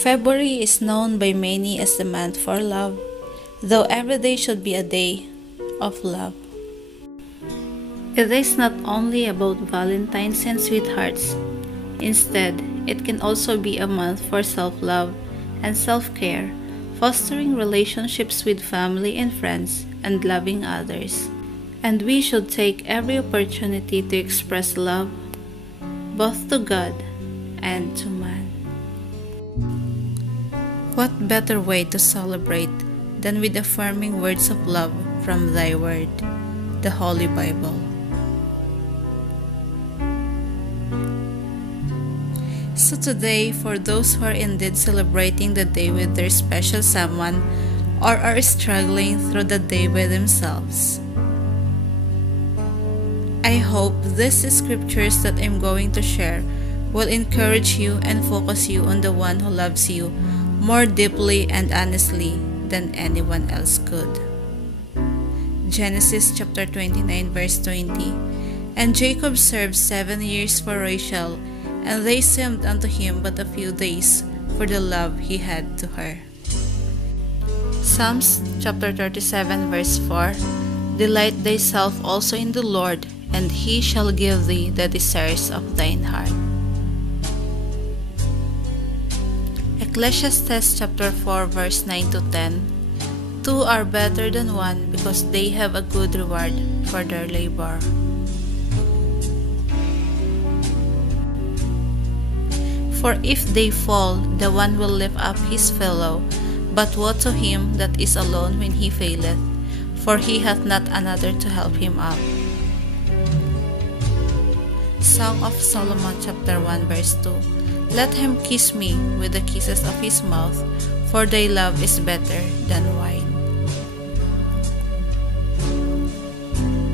February is known by many as the month for love, though every day should be a day of love. It is not only about Valentines and sweethearts. Instead, it can also be a month for self-love and self-care, fostering relationships with family and friends, and loving others. And we should take every opportunity to express love, both to God and to man. What better way to celebrate than with affirming words of love from Thy Word, the Holy Bible? So today, for those who are indeed celebrating the day with their special someone or are struggling through the day by themselves, I hope these scriptures that I'm going to share will encourage you and focus you on the one who loves you more deeply and honestly than anyone else could. Genesis chapter 29 verse 20. And Jacob served 7 years for Rachel, and they seemed unto him but a few days for the love he had to her. Psalms chapter 37 verse 4. Delight thyself also in the Lord, and he shall give thee the desires of thine heart. Ecclesiastes chapter 4 verse 9 to 10. Two are better than one, because they have a good reward for their labor. For if they fall, the one will lift up his fellow, but woe to him that is alone when he faileth, for he hath not another to help him up. Song of Solomon chapter 1 verse 2. Let him kiss me with the kisses of his mouth, for thy love is better than wine.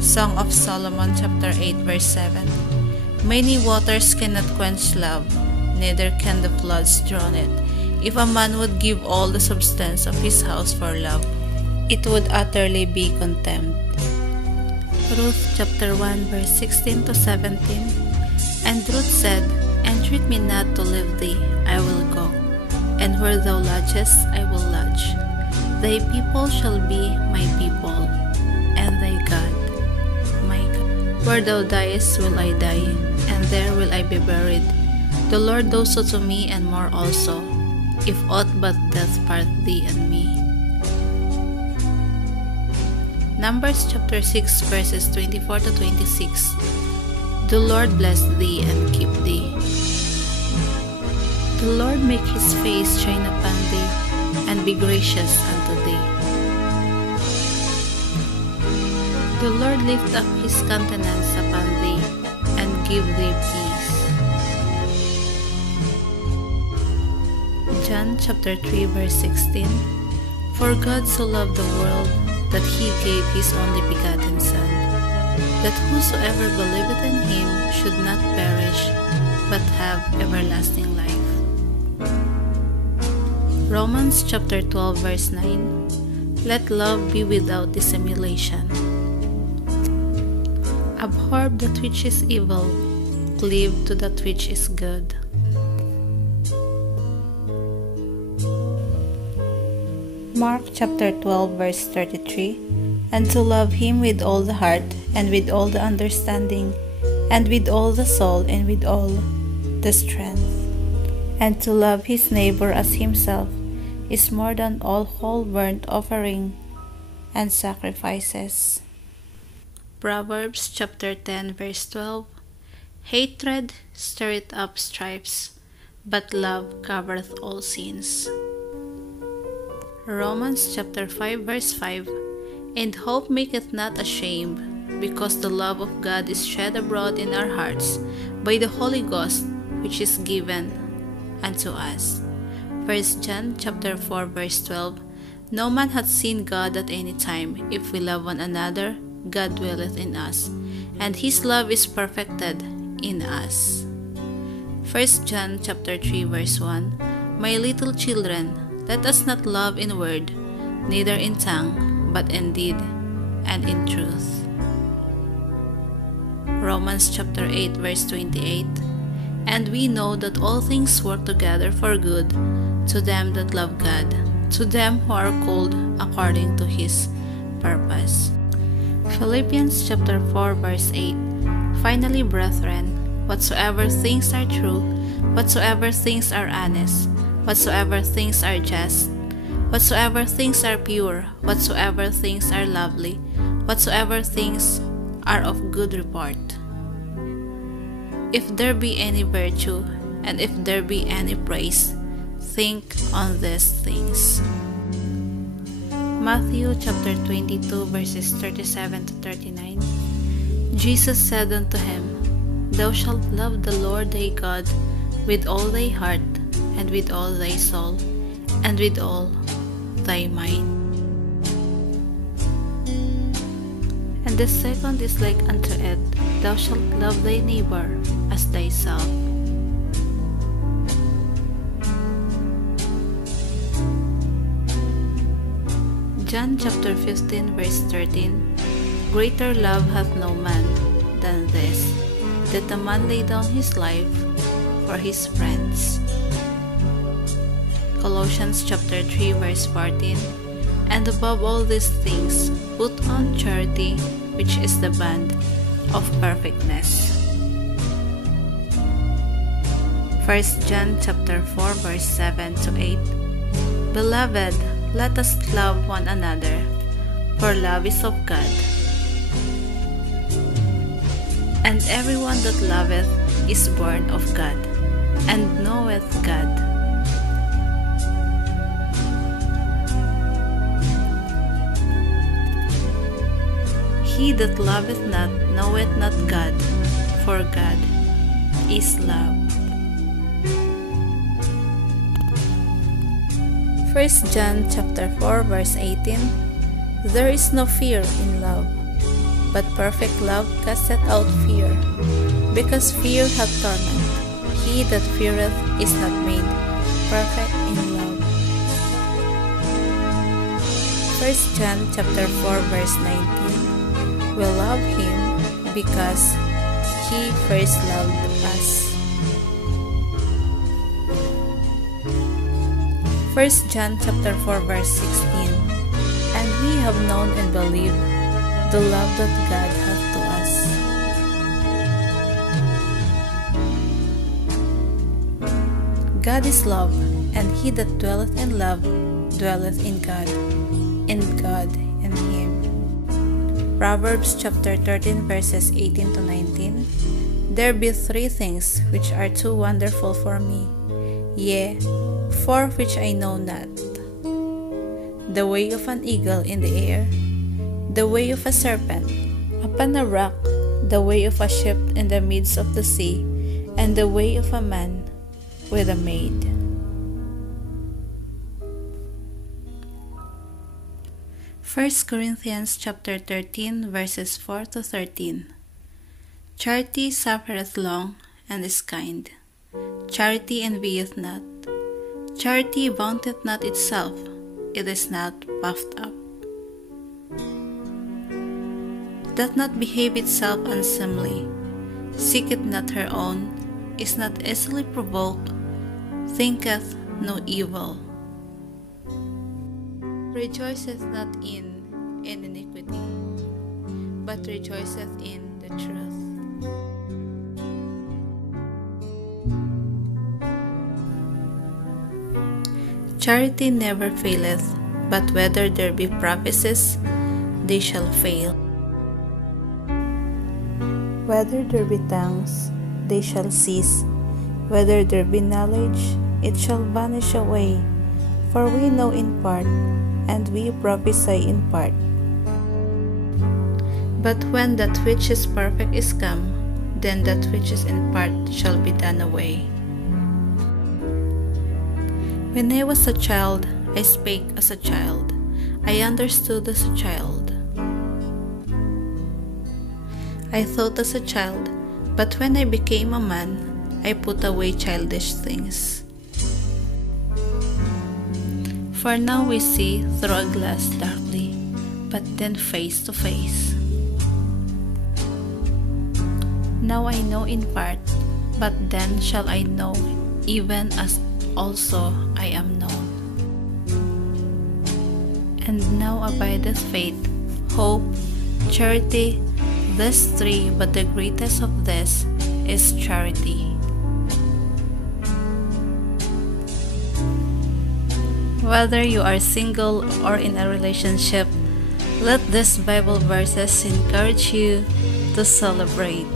Song of Solomon chapter 8 verse 7. Many waters cannot quench love, neither can the floods drown it. If a man would give all the substance of his house for love, it would utterly be contemned. Ruth chapter 1 verse 16 to 17. And Ruth said, Entreat me not to leave thee, I will go, and where thou lodgest, I will lodge. Thy people shall be my people, and thy God my God. Where thou diest will I die, and there will I be buried. The Lord does so to me, and more also, if aught but death part thee and me. Numbers chapter 6 verses 24 to 26. The Lord bless thee and keep thee. The Lord make his face shine upon thee, and be gracious unto thee. The Lord lift up his countenance upon thee, and give thee peace. John chapter 3 verse 16. For God so loved the world, that he gave his only begotten Son, that whosoever believeth in him should not perish, but have everlasting life. Romans chapter 12 verse 9. Let love be without dissimulation. Abhor that which is evil, cleave to that which is good. Mark chapter 12 verse 33. And to love him with all the heart, and with all the understanding, and with all the soul, and with all the strength. And to love his neighbor as himself is more than all whole burnt offering and sacrifices. Proverbs chapter 10 verse 12. Hatred stirreth up strifes, but love covereth all sins. Romans chapter 5 verse 5. And hope maketh not ashamed, because the love of God is shed abroad in our hearts by the Holy Ghost, which is given unto us. 1 John chapter 4 verse 12. No man hath seen God at any time. If we love one another, God dwelleth in us, and his love is perfected in us. 1 John chapter 3 verse 1. My little children, let us not love in word, neither in tongue, but in deed and in truth. Romans chapter 8 verse 28. And we know that all things work together for good to them that love God, to them who are called according to His purpose. Philippians chapter 4 verse 8. Finally, brethren, whatsoever things are true, whatsoever things are honest, whatsoever things are just, whatsoever things are pure, whatsoever things are lovely, whatsoever things are of good report, if there be any virtue, and if there be any praise, think on these things. Matthew chapter 22 verses 37 to 39. Jesus said unto him, Thou shalt love the Lord thy God with all thy heart, and with all thy soul, and with all thy mind. And the second is like unto it, Thou shalt love thy neighbor as thyself. John chapter 15 verse 13. Greater love hath no man than this, that a man lay down his life for his friends. Colossians chapter 3 verse 14. And above all these things, put on charity, which is the bond of perfectness. 1 John chapter 4 verse 7 to 8. Beloved, let us love one another, for love is of God. And everyone that loveth is born of God, and knoweth God. He that loveth not knoweth not God, for God is love. 1 John chapter 4 verse 18. There is no fear in love, but perfect love casteth out fear, because fear hath torment. He that feareth is not made perfect in love. 1 John chapter 4 verse 19. We love Him because He first loved us. 1 John chapter 4 verse 16. And we have known and believed the love that God hath to us. God is love, and he that dwelleth in love dwelleth in God, and God in him. Proverbs chapter 13 verses 18 to 19. There be three things which are too wonderful for me, yea, four which I know not: the way of an eagle in the air, the way of a serpent upon a rock, the way of a ship in the midst of the sea, and the way of a man with a maid. First Corinthians chapter 13 verses 4 to 13. Charity suffereth long, and is kind. Charity envieth not. Charity vaunteth not itself. It is not puffed up. Doth not behave itself unseemly. Seeketh not her own. Is not easily provoked. Thinketh no evil. Rejoiceth not in iniquity, but rejoiceth in the truth. Charity never faileth, but whether there be prophecies, they shall fail. Whether there be tongues, they shall cease. Whether there be knowledge, it shall vanish away. For we know in part, and we prophesy in part. But when that which is perfect is come, then that which is in part shall be done away. When I was a child, I spake as a child. I understood as a child. I thought as a child, but when I became a man, I put away childish things. For now we see through a glass darkly, but then face to face. Now I know in part, but then shall I know, even as also I am known. And now abideth faith, hope, charity, these three, but the greatest of these is charity. Whether you are single or in a relationship, let these Bible verses encourage you to celebrate.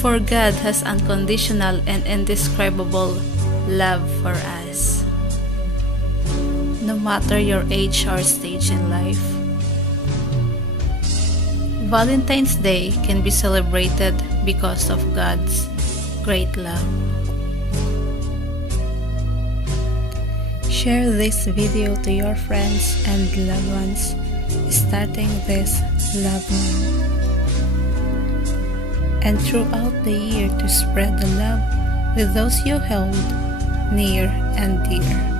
For God has unconditional and indescribable love for us. No matter your age or stage in life, Valentine's Day can be celebrated because of God's great love. Share this video to your friends and loved ones, starting this love month, and throughout the year to spread the love with those you hold near and dear.